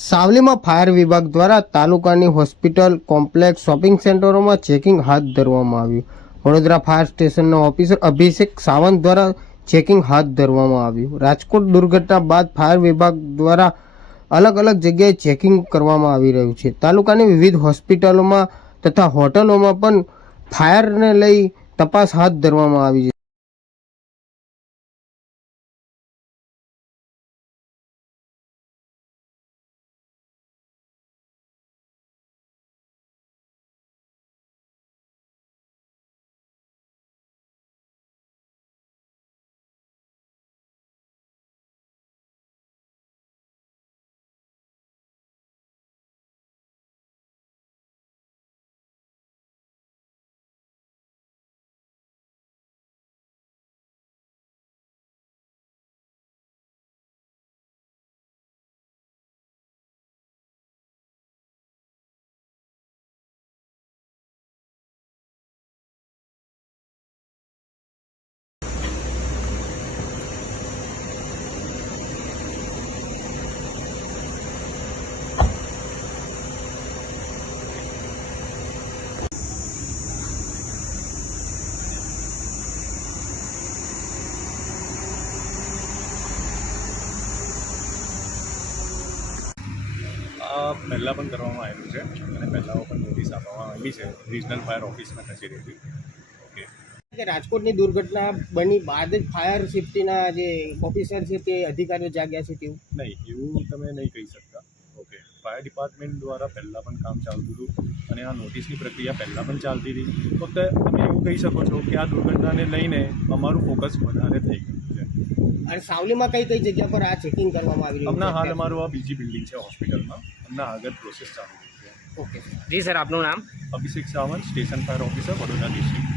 સાવલીમાં fire વિભાગ દ્વારા તાલુકાની હોસ્પિટલ કોમ્પ્લેક્સ શોપિંગ સેન્ટરોમાં ચેકિંગ હાથ ધરવામાં આવ્યું. વડોદરા ફાયર સ્ટેશનના ઓફિસર અભિષેક સાવંત દ્વારા ચેકિંગ હાથ ધરવામાં આવ્યું. રાજકોટ દુર્ઘટના બાદ ફાયર વિભાગ દ્વારા અલગ અલગ જગ્યાએ ચેકિંગ કરવામાં આવી રહ્યું છે. તાલુકાની વિવિધ હોસ્પિટલોમાં તથા હોટલોમાં પણ ફાયરને લઈ તપાસ હાથ ધરવામાં આવી છે આ પહેલાં પણ કરવામાં આવેલું છે અને પહેલાં પણ નોટિસ આપવામાં આવી છે. રિજનલ ફાયર ઓફિસમાં કચેરીથી ઓકે કે રાજકોટની દુર્ઘટના બની બાદ જ ફાયર સેફ્ટીના જે ઓફિસર છે તે અધિકારીઓ જાગ્યા છે તેવું? નહીં એવું તમે નહીં કહી શકતા. ઓકે ફાયર ડિપાર્ટમેન્ટ દ્વારા પહેલાં પણ કામ ચાલતું હતું અને આ નોટિસની પ્રક્રિયા પહેલાં પણ ચાલતી હતી. તો તમે એવું કહી શકો છો કે આ દુર્ઘટનાને લઈને અમારું ફોકસ વધારે થઈ ગયું. અને સાવલીમાં કઈ કઈ જગ્યા પર આ ચેકિંગ કરવામાં આવી રહ્યું હમણાં હાલ અમારું આ બીજી બિલ્ડિંગ છે હોસ્પિટલમાં. હમણાં આગળ પ્રોસેસ ચાલુ છે. ઓકે જી સર આપનું નામ? Abhishek Sawant station fire officer Vadodara district